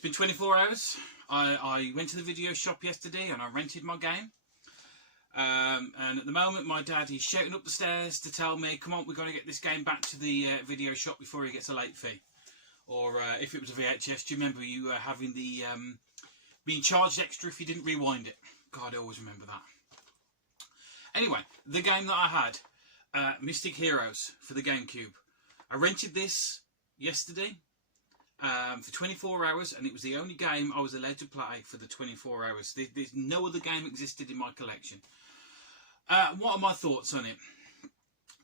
It's been 24 hours. I went to the video shop yesterday and I rented my game. And at the moment my dad is shouting up the stairs to tell me, come on, we're going to get this game back to the video shop before he gets a late fee. Or if it was a VHS, do you remember you having the being charged extra if you didn't rewind it? God, I always remember that. Anyway, the game that I had, Mystic Heroes for the GameCube. I rented this yesterday for 24 hours, and it was the only game I was allowed to play for the 24 hours. There's no other game existed in my collection. What are my thoughts on it?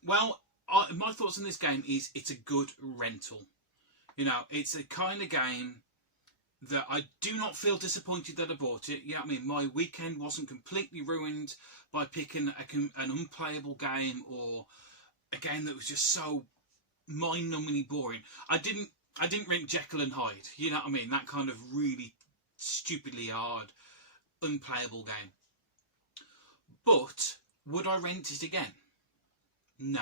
Well, my thoughts on this game is it's a good rental. You know, it's a kind of game that I do not feel disappointed that I bought it. Yeah, I mean, my weekend wasn't completely ruined by picking an unplayable game or a game that was just so mind-numbingly boring. I didn't rent Jekyll and Hyde. You know what I mean? That kind of really stupidly hard, unplayable game. But would I rent it again? No.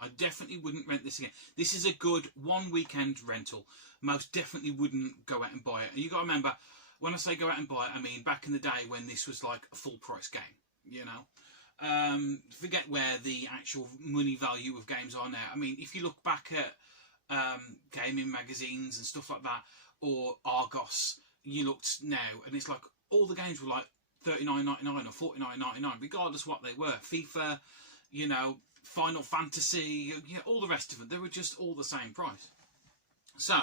I definitely wouldn't rent this again. This is a good one weekend rental. Most definitely wouldn't go out and buy it. And you got to remember, when I say go out and buy it, I mean back in the day when this was like a full price game, you know. Forget where the actual money value of games are now. I mean, if you look back at gaming magazines and stuff like that, or Argos, you looked now and it's like all the games were like $39.99 or $49.99, regardless what they were. FIFA, you know, Final Fantasy, you know, all the rest of them, they were just all the same price. So,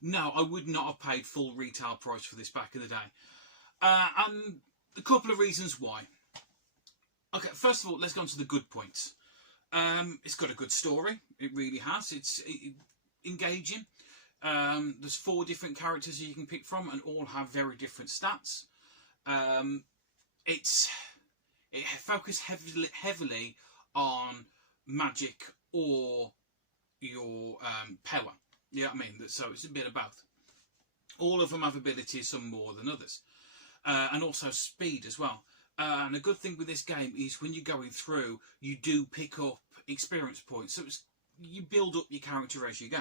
no, I would not have paid full retail price for this back in the day. And a couple of reasons why. Okay, first of all, let's go on to the good points. It's got a good story. It really has. It's engaging. There's 4 different characters you can pick from and all have very different stats. It focuses heavily on magic or your power. You know what I mean? So it's a bit of both. All of them have abilities, some more than others. And also speed as well. And a good thing with this game is when you're going through, you do pick up experience points. So you build up your character as you go.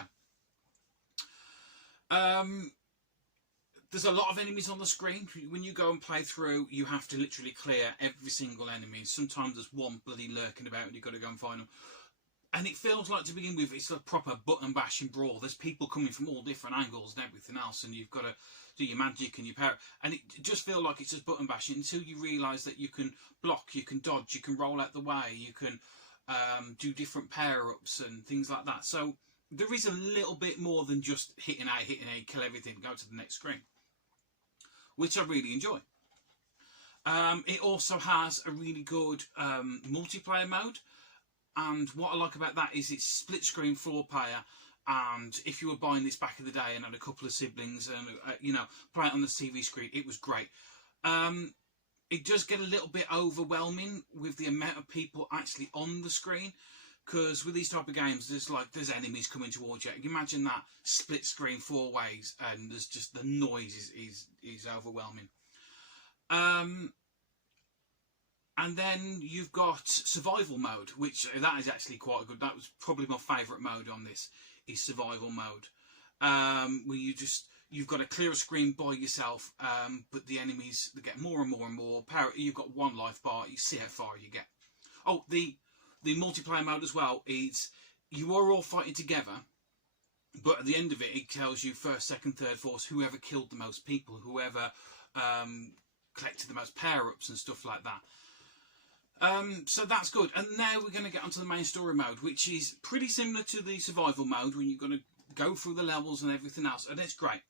There's a lot of enemies on the screen. When you go and play through, you have to literally clear every single enemy. Sometimes there's one bloody lurking about and you've got to go and find them. And it feels like, to begin with, it's a proper button bashing brawl. There's people coming from all different angles and everything else, and you've got to do your magic and your power. And it just feels like it's just button bashing until you realise that you can block, you can dodge, you can roll out the way, you can do different power-ups and things like that. So there is a little bit more than just hitting A, kill everything, go to the next screen, which I really enjoy. It also has a really good multiplayer mode. And what I like about that is it's split screen 4-player. And if you were buying this back in the day and had a couple of siblings and, you know, play it on the TV screen, it was great. It does get a little bit overwhelming with the amount of people actually on the screen. Because with these type of games, there's enemies coming towards you. You imagine that split screen 4 ways, and there's just the noise is overwhelming. And then you've got survival mode, which that is actually quite good. That was probably my favourite mode on this, is survival mode. Where you've got to clear a screen by yourself, but the enemies, they get more and more and more power. You've got 1 life bar, you see how far you get. Oh, the multiplayer mode as well is you are all fighting together, but at the end of it, it tells you first, second, third, fourth, whoever killed the most people, whoever collected the most power-ups and stuff like that. So that's good. And now we're going to get onto the main story mode, which is pretty similar to the survival mode when you're going to go through the levels and everything else, and it's great.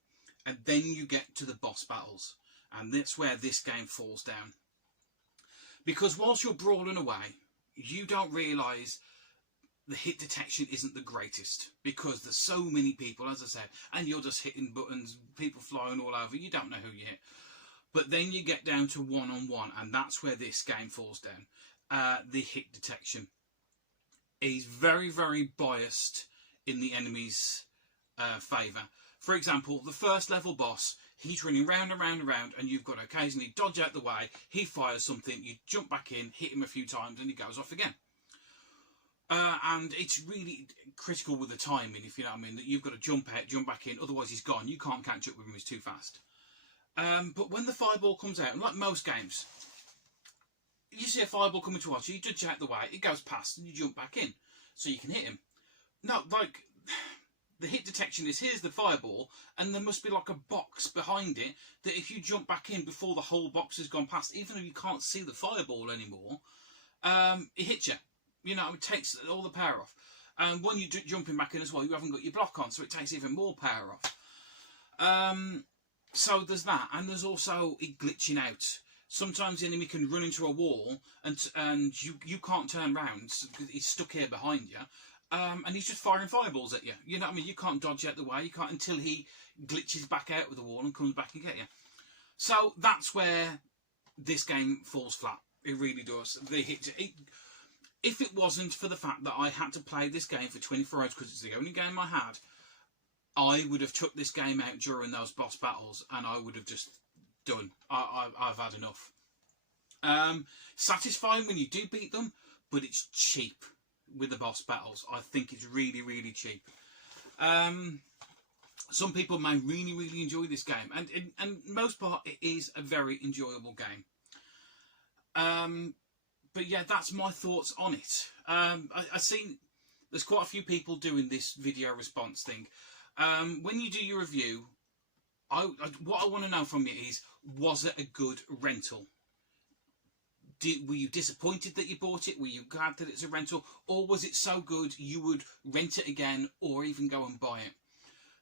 And then you get to the boss battles, and that's where this game falls down. Because whilst you're brawling away, you don't realise the hit detection isn't the greatest, because there's so many people, as I said, and you're just hitting buttons, people flying all over, you don't know who you hit. But then you get down to one-on-one, and that's where this game falls down. The hit detection is very, very biased in the enemy's favour. For example, the first level boss, he's running round and round and round, and you've got to occasionally dodge out the way, he fires something, you jump back in, hit him a few times, and he goes off again. And it's really critical with the timing, if you know what I mean, that you've got to jump out, jump back in, otherwise he's gone. You can't catch up with him, he's too fast. But when the fireball comes out, and like most games, you see a fireball coming towards you, you judge out the way, it goes past, and you jump back in, so you can hit him. No, like, the hit detection is, here's the fireball, and there must be like a box behind it, that if you jump back in before the whole box has gone past, even though you can't see the fireball anymore, it hits you. You know, it takes all the power off. And when you're jumping back in as well, you haven't got your block on, so it takes even more power off. So there's that, and there's also it glitching out. Sometimes the enemy can run into a wall, and you can't turn round. He's stuck here behind you, and he's just firing fireballs at you. You know what I mean? You can't dodge out the way. You can't until he glitches back out of the wall and comes back and get you. So that's where this game falls flat. It really does. If it wasn't for the fact that I had to play this game for 24 hours, because it's the only game I had, I would have took this game out during those boss battles, and I would have just done. I've had enough. Satisfying when you do beat them, but it's cheap with the boss battles. I think it's really, really cheap. Some people may really, really enjoy this game, and most part it is a very enjoyable game. But yeah, that's my thoughts on it. I've seen there's quite a few people doing this video response thing. When you do your review, what I want to know from you is, was it a good rental? Were you disappointed that you bought it? Were you glad that it's a rental? Or was it so good you would rent it again or even go and buy it?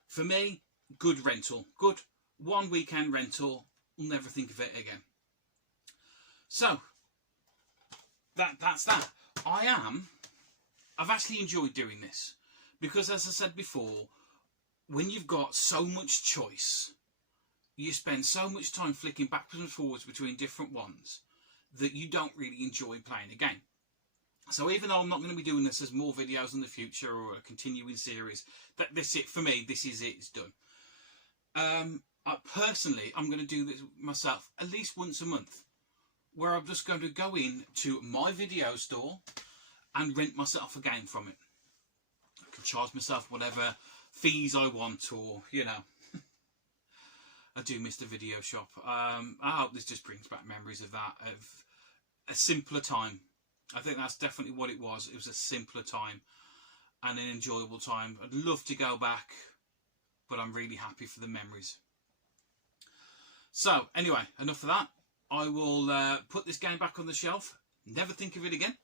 For me, good rental. Good 1 weekend rental. I'll never think of it again. So, that's that. I've actually enjoyed doing this. Because as I said before, when you've got so much choice, you spend so much time flicking backwards and forwards between different ones that you don't really enjoy playing a game. So even though I'm not going to be doing this as more videos in the future or a continuing series, that's it for me. This is it. It's done. Personally, I'm going to do this myself at least once a month, where I'm just going to go in to my video store and rent myself a game from it. I can charge myself whatever fees I want, or, you know. I do miss the video shop. I hope this just brings back memories of that, of a simpler time. I think that's definitely what it was. It was a simpler time and an enjoyable time. I'd love to go back, but I'm really happy for the memories. So, anyway, enough of that. I will put this game back on the shelf, never think of it again.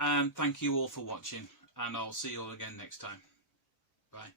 And thank you all for watching, and I'll see you all again next time. Bye.